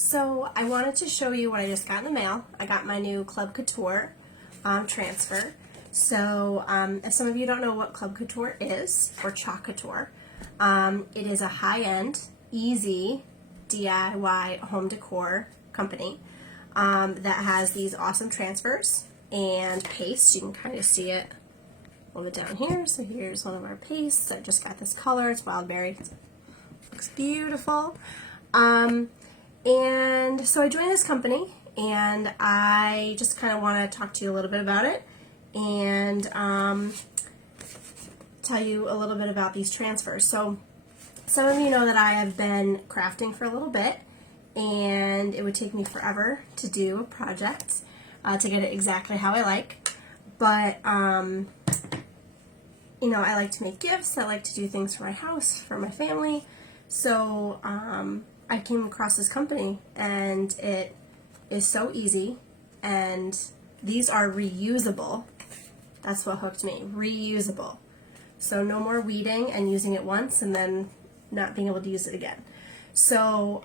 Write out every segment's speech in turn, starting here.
So I wanted to show you what I just got in the mail. I got my new Club Couture transfer. So if some of you don't know what Club Couture is, or Chalk Couture, it is a high-end, easy DIY home decor company that has these awesome transfers and paste. You can kind of see it a little bit down here. So here's one of our pastes. I just got this color. It's wild berry. Looks beautiful. And so I joined this company, and I just kind of want to talk to you a little bit about it and tell you a little bit about these transfers. So some of you know that I have been crafting for a little bit, and it would take me forever to do a project to get it exactly how I like. But you know, I like to make gifts. I like to do things for my house, for my family. So I came across this company, and it is so easy, and these are reusable. That's what hooked me, reusable. So no more weeding and using it once and then not being able to use it again. So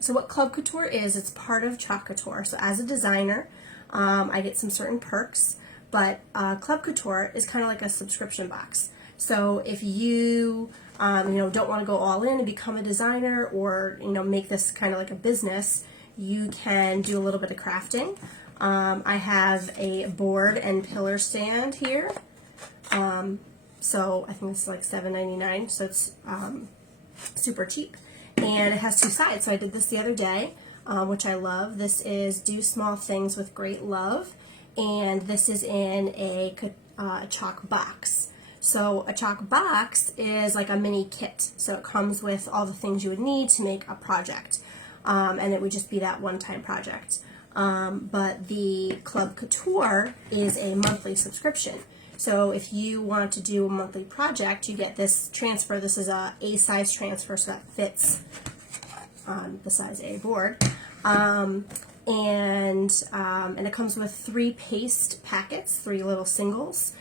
so what Club Couture is, it's part of Chalk Couture. So as a designer, I get some certain perks, but Club Couture is kind of like a subscription box. So if you you know, don't want to go all in and become a designer, or you know, make this kind of like a business, you can do a little bit of crafting. I have a board and pillar stand here. So I think it's like $7.99, so it's super cheap. And it has two sides. So I did this the other day, which I love. This is Do Small Things with Great Love, and this is in a chalk box. So a chalk box is like a mini kit. So it comes with all the things you would need to make a project. And it would just be that one-time project. But the Club Couture is a monthly subscription. So if you want to do a monthly project, you get this transfer. This is a size transfer, so that fits on the size A board. And it comes with 3 paste packets, 3 little singles.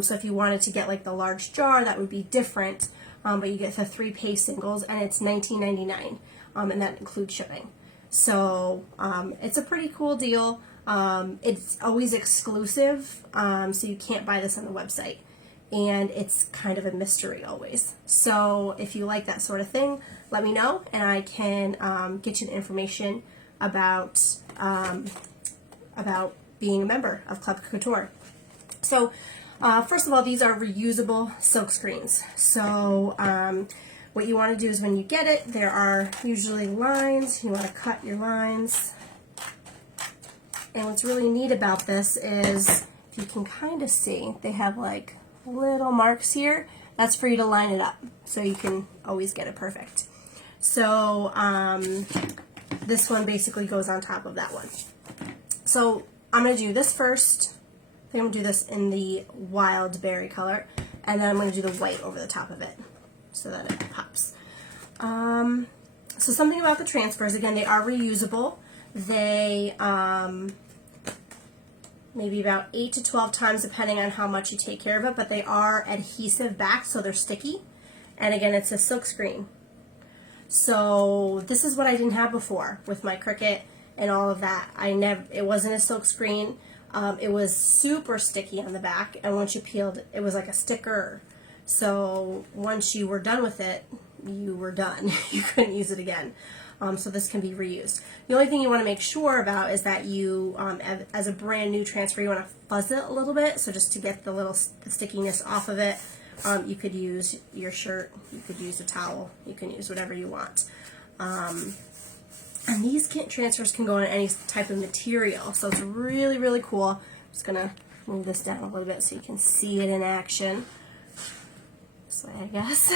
So if you wanted to get like the large jar, that would be different, but you get the 3 paste singles, and it's $19.99, and that includes shipping. So it's a pretty cool deal. It's always exclusive, so you can't buy this on the website, and it's kind of a mystery always. So if you like that sort of thing, let me know, and I can get you the information about being a member of Club Couture. So first of all, these are reusable silk screens. So what you want to do is, when you get it, there are usually lines. You want to cut your lines. And what's really neat about this is, if you can kind of see, they have like little marks here. That's for you to line it up, so you can always get it perfect. So this one basically goes on top of that one. So I'm going to do this first. I think I'm going to do this in the wild berry color, and then I'm going to do the white over the top of it so that it pops. So something about the transfers, again, they are reusable. They maybe about 8 to 12 times depending on how much you take care of it, but they are adhesive back, so they're sticky. And again, it's a silk screen. So this is what I didn't have before with my Cricut and all of that. It wasn't a silk screen. It was super sticky on the back, and once you peeled it was like a sticker. So once you were done with it, you were done. You couldn't use it again. So this can be reused. The only thing you want to make sure about is that you, as a brand new transfer, you want to fuzz it a little bit. So just to get the stickiness off of it, you could use your shirt, you could use a towel, you can use whatever you want. And these kit transfers can go on any type of material, so it's really, really cool. I'm just going to move this down a little bit so you can see it in action. This way, I guess.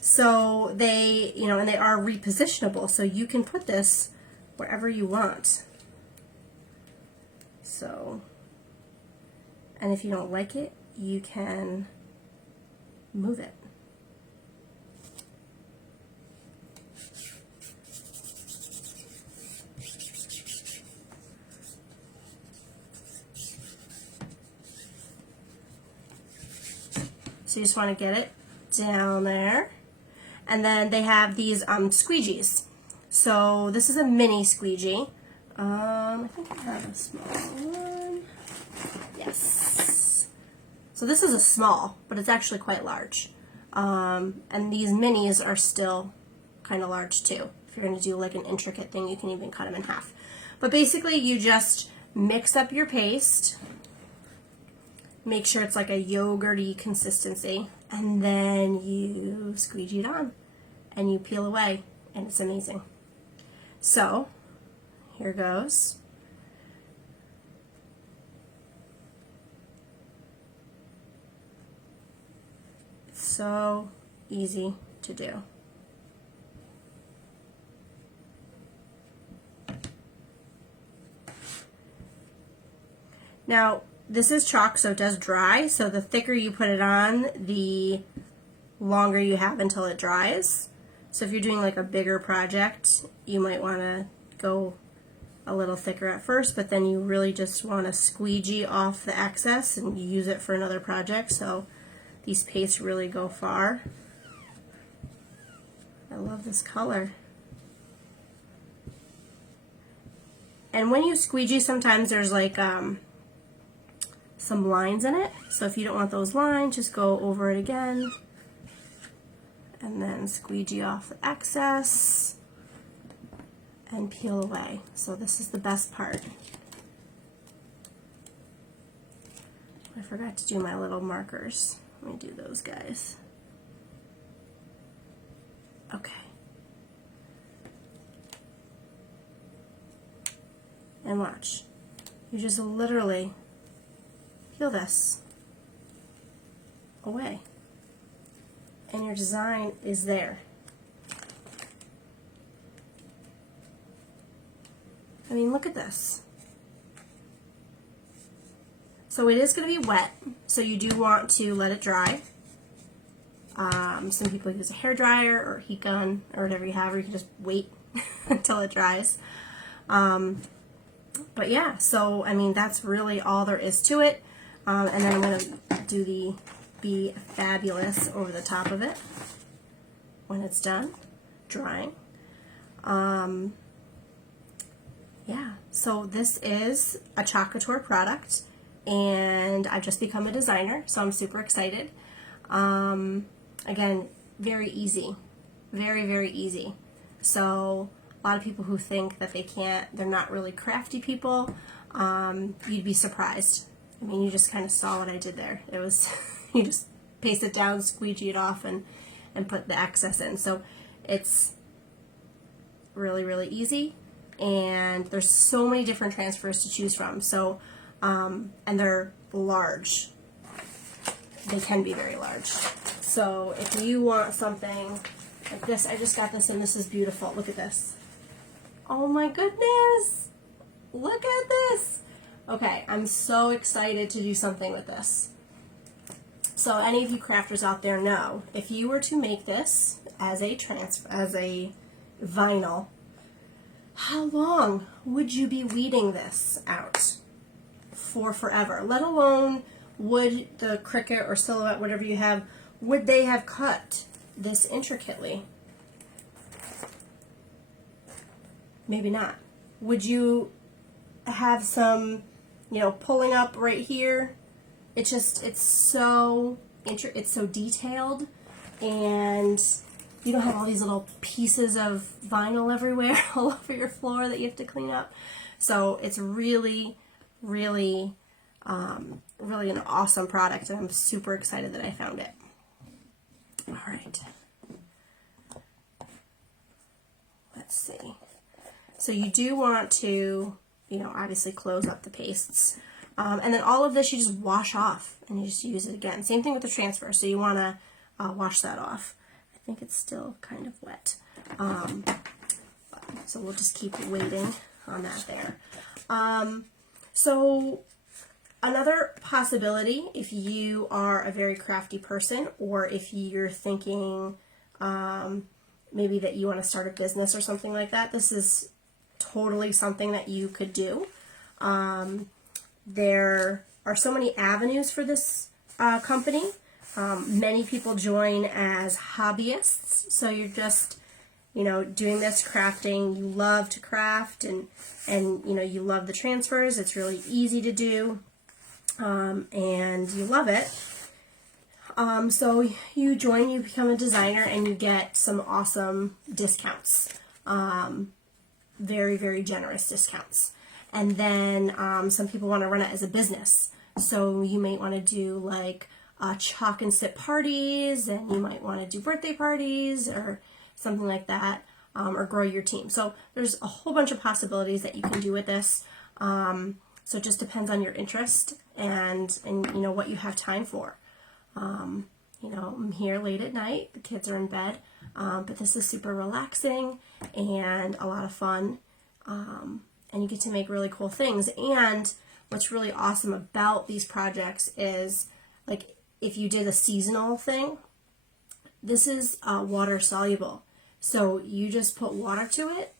So they, you know, and they are repositionable, so you can put this wherever you want. So, and if you don't like it, you can move it. So you just want to get it down there. And then they have these squeegees. So this is a mini squeegee. I think I have a small one. Yes. So this is a small, but it's actually quite large. And these minis are still kind of large too. If you're going to do like an intricate thing, you can even cut them in half. But basically you just mix up your paste, make sure it's like a yogurty consistency, and then you squeegee it on and you peel away, and it's amazing. So here goes. It's so easy to do. Now, this is chalk, so it does dry, so the thicker you put it on, the longer you have until it dries. So if you're doing like a bigger project, you might want to go a little thicker at first, but then you really just want to squeegee off the excess and use it for another project, so these pastes really go far. I love this color. And when you squeegee, sometimes there's like some lines in it, so if you don't want those lines, just go over it again and then squeegee off the excess and peel away. So this is the best part. I forgot to do my little markers. Let me do those guys. Okay. And watch. You just literally peel this away, and your design is there. I mean, look at this. So it is going to be wet, so you do want to let it dry. Some people use a hair dryer or a heat gun or whatever you have, or you can just wait until it dries. But yeah, so I mean, that's really all there is to it. And then I'm going to do the Be Fabulous over the top of it when it's done drying. Yeah, so this is a Couture product, and I've just become a designer, so I'm super excited. Again, very easy, very, very easy. So a lot of people who think that they're not really crafty people, you'd be surprised. I mean, you just kind of saw what I did there. It was, you just paste it down, squeegee it off, and put the excess in. So it's really, really easy, and there's so many different transfers to choose from. So, and they're large. They can be very large. So if you want something like this, I just got this, and this is beautiful. Look at this. Oh my goodness! Look at this! Okay, I'm so excited to do something with this. So any of you crafters out there know, if you were to make this as a vinyl, how long would you be weeding this out for forever? Let alone would the Cricut or Silhouette, whatever you have, would they have cut this intricately? Maybe not. Would you have some, pulling up right here? It's so detailed, and you don't have all these little pieces of vinyl everywhere all over your floor that you have to clean up. So it's really, really, really an awesome product, and I'm super excited that I found it. All right. Let's see. So you do want to, obviously close up the pastes. And then all of this you just wash off, and you just use it again. Same thing with the transfer, so you want to wash that off. I think it's still kind of wet. So we'll just keep waiting on that there. So another possibility, if you are a very crafty person, or if you're thinking maybe that you want to start a business or something like that, this is totally something that you could do. There are so many avenues for this company. Many people join as hobbyists, so you're just you know, doing this crafting, you love to craft, and you know, you love the transfers. It's really easy to do, and you love it. So you join, you become a designer, and you get some awesome discounts. Very, very generous discounts. And then some people want to run it as a business. So you might want to do like chalk and sip parties, and you might want to do birthday parties or something like that, or grow your team. So there's a whole bunch of possibilities that you can do with this. So it just depends on your interest and you know, what you have time for. You know, I'm here late at night, the kids are in bed, but this is super relaxing and a lot of fun, and you get to make really cool things. And what's really awesome about these projects is, like, if you did a seasonal thing, this is water soluble. So you just put water to it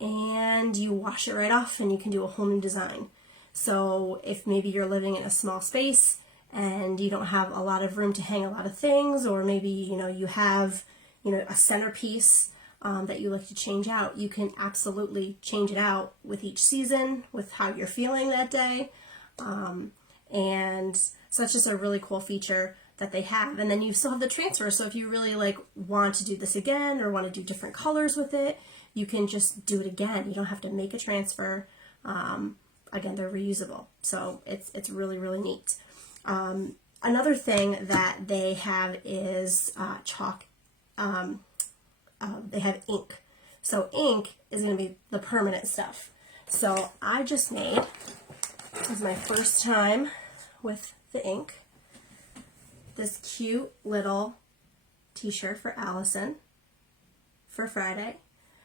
and you wash it right off, and you can do a whole new design. So if maybe you're living in a small space and you don't have a lot of room to hang a lot of things, or maybe, you know, you have, you know, a centerpiece that you like to change out, you can absolutely change it out with each season, with how you're feeling that day. And so that's just a really cool feature that they have. And then you still have the transfer. So if you really like want to do this again, or want to do different colors with it, you can just do it again. You don't have to make a transfer. Again, they're reusable. So it's really, really neat. Another thing that they have is chalk. They have ink. So ink is going to be the permanent stuff. So I just made, this is my first time with the ink, this cute little t-shirt for Allison for Friday.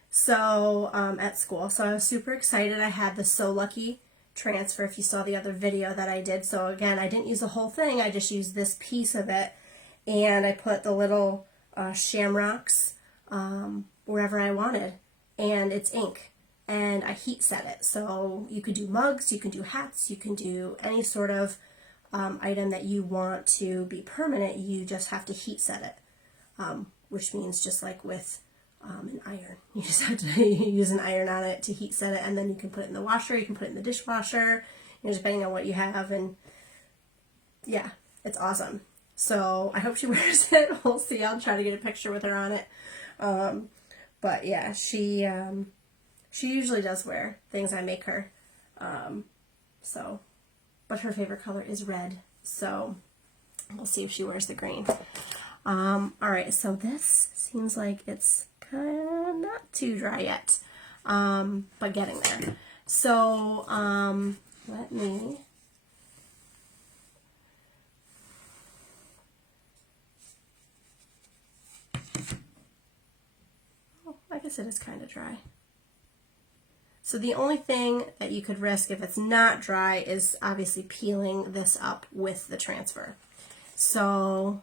So at school. So I was super excited. I had the So Lucky transfer, if you saw the other video that I did. So again, I didn't use the whole thing, I just used this piece of it, and I put the little shamrocks wherever I wanted, and it's ink, and I heat set it. So you could do mugs, you can do hats, you can do any sort of item that you want to be permanent. You just have to heat set it, which means just like with an iron. You just have to use an iron on it to heat set it, and then you can put it in the washer, you can put it in the dishwasher, you know, depending on what you have. And yeah, it's awesome. So I hope she wears it. We'll see. I'll try to get a picture with her on it. But yeah, she usually does wear things I make her. But her favorite color is red. So we'll see if she wears the green. All right, so this seems like it's kind of not too dry yet, but getting there. So let me I guess it is kind of dry. So the only thing that you could risk if it's not dry is obviously peeling this up with the transfer. So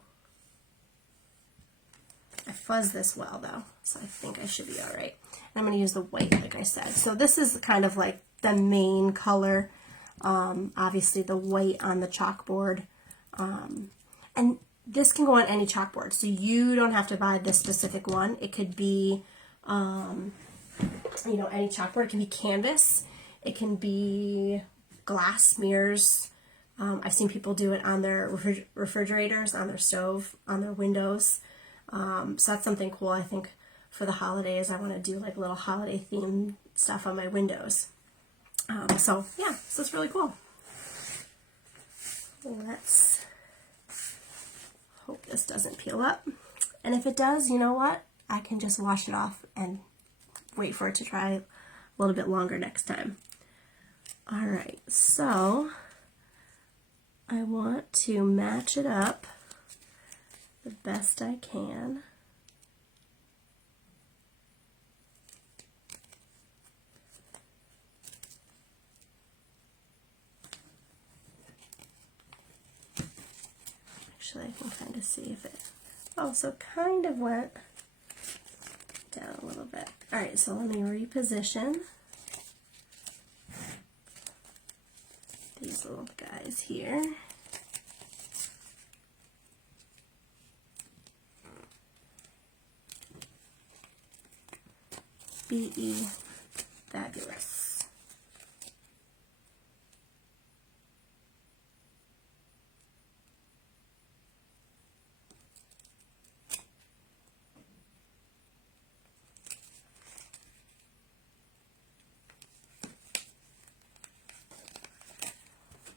I fuzzed this well though, so I think I should be all right. And I'm going to use the white, like I said. So this is kind of like the main color. Obviously the white on the chalkboard. And this can go on any chalkboard, so you don't have to buy this specific one. It could be, you know, any chalkboard. It can be canvas. It can be glass mirrors. I've seen people do it on their refrigerators, on their stove, on their windows. So that's something cool. I think for the holidays, I want to do like little holiday themed stuff on my windows. So yeah, so it's really cool. Let's hope this doesn't peel up. And if it does, you know what? I can just wash it off and wait for it to dry a little bit longer next time. All right, so I want to match it up the best I can. Actually, I can kind of see if it also kind of went down a little bit. All right, so let me reposition these little guys here. B-E Fabulous.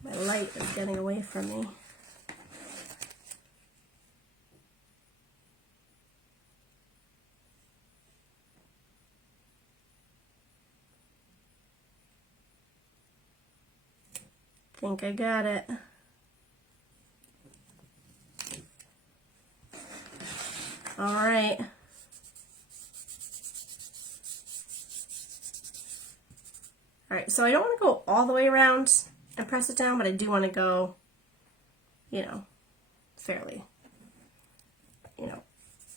My light is getting away from me. Think I got it. All right. All right, so I don't want to go all the way around and press it down, but I do want to go, you know, fairly, you know,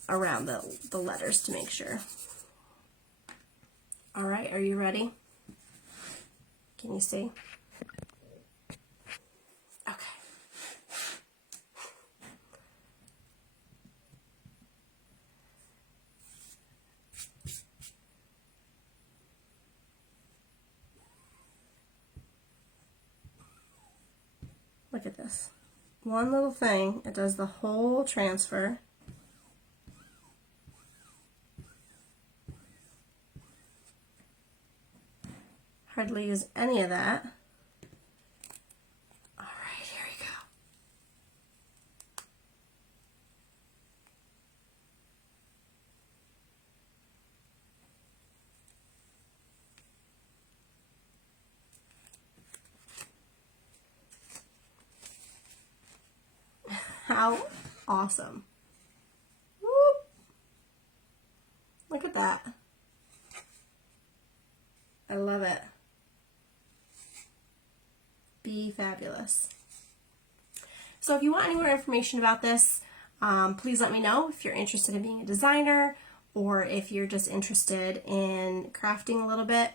around the letters to make sure. All right, are you ready? Can you see? Okay. Look at this. One little thing, it does the whole transfer. Hardly use any of that. All right, here we go. How awesome. Whoop. Look at that. I love it. Be fabulous. So if you want any more information about this, please let me know if you're interested in being a designer or if you're just interested in crafting a little bit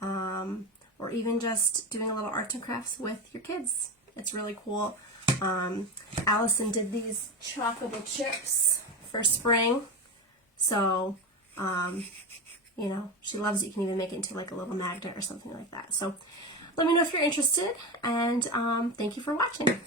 or even just doing a little arts and crafts with your kids. It's really cool. Allison did these chockable chips for spring, so you know, she loves it. You can even make it into like a little magnet or something like that. So let me know if you're interested, and thank you for watching.